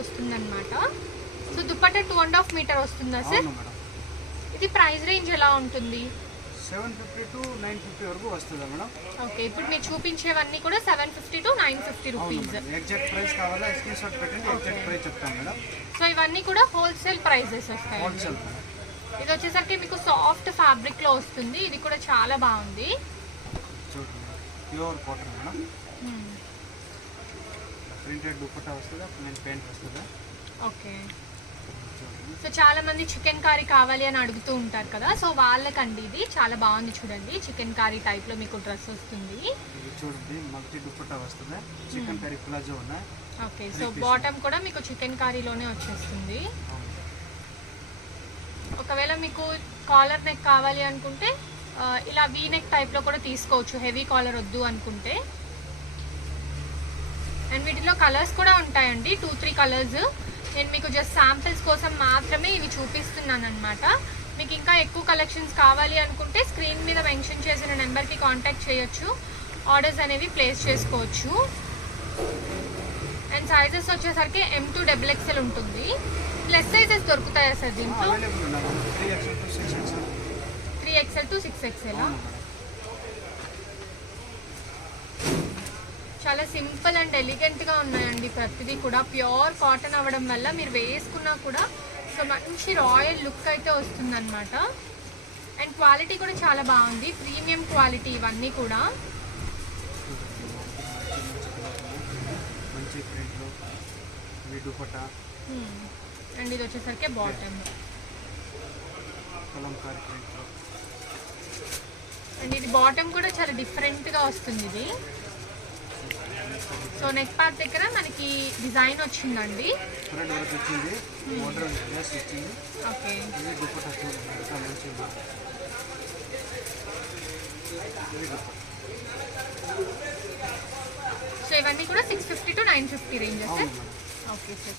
వస్తుందన్నమాట. So dupatta two and half metre వస్తుందా sir? ఇది ప్రైస్ రేంజ్ ఎలా ఉంటుంది? Seven fifty to nine fifty వరకు వస్తుందా మేడం? ఓకే ఇప్పుడు మీరు చూపించేవన్నీ కూడా seven fifty to nine fifty rupees exact price కావాలా? స్క్రీన్ షాట్ పెట్టండి ఎగ్జాక్ట్ ప్రైస్ చెప్తాం మేడం. సో ఇవన్నీ కూడా హోల్సేల్ ప్రైజెస్ వస్తాయి. హోల్సేల్ ఇది వచ్చేసరికి మీకు సాఫ్ట్ ఫ్యాబ్రిక్లో వస్తుంది. ఇది కూడా చాలా బాగుంది. Pure cotton madam. Printed dupatta వస్తుందా? నేను పెయింట్ వస్తుందా? ఓకే. సో చాలా మంది చికెన్ కర్రీ కావాలి అని అడుగుతూ ఉంటారు కదా సో వాళ్ళకండి ఇది. చాలా బాగుంది చూడండి చికెన్ కర్రీ టైప్లో మీకు డ్రెస్ వస్తుంది. ఇది చూడండి మల్టీ దుప్పట్టా వస్తుందా? చికెన్ కర్రీ ప్లాజో ఉన్నాయి ఓకే సో బాటమ్ కూడా మీకు చికెన్ కర్రీలోనే వచ్చేస్తుంది. ఒకవేళ మీకు కాలర్ నెక్ కావాలి అనుకుంటే ఇలా వీ నెక్ టైప్లో కూడా తీసుకోవచ్చు. హెవీ కాలర్ వద్దు అనుకుంటే. అండ్ వీటిలో కలర్స్ కూడా ఉంటాయండి. Two three colours. నేను మీకు జస్ట్ శాంపిల్స్ కోసం మాత్రమే ఇవి చూపిస్తున్నాను అనమాట మీకు ఇంకా ఎక్కువ కలెక్షన్స్ కావాలి అనుకుంటే స్క్రీన్ మీద మెన్షన్ చేసిన నెంబర్కి కాంటాక్ట్ చేయొచ్చు. ఆర్డర్స్ అనేవి ప్లేస్ చేసుకోవచ్చు. అండ్ సైజెస్ వచ్చేసరికి ఎం టు డబుల్ ఎక్స్ఎల్ ఉంటుంది. ప్లస్ సైజెస్ దొరుకుతాయా సార్ దీంట్లో? Three XL to six XL three XL to six XL అవును మేడం చాలా సింపుల్ అండ్ ఎలిగెంట్గా ఉన్నాయండి ప్రతిదీ కూడా. ప్యూర్ కాటన్ అవ్వడం వల్ల మీరు వేసుకున్నా కూడా సో మంచి రాయల్ లుక్ అయితే వస్తుందన్నమాట. అండ్ క్వాలిటీ కూడా చాలా బాగుంది. ప్రీమియం క్వాలిటీ ఇవన్నీ కూడా. అండ్ ఇది వచ్చేసరికి బాటమ్ అండ్ ఇది బాటమ్ కూడా చాలా డిఫరెంట్గా వస్తుంది ఇది. సో నెక్ పార్ట్ దగ్గర మనకి డిజైన్ వచ్చిందండి. ఓకే దుపట్టా సో ఇవన్నీ కూడా six fifty to nine fifty ranges okay sir?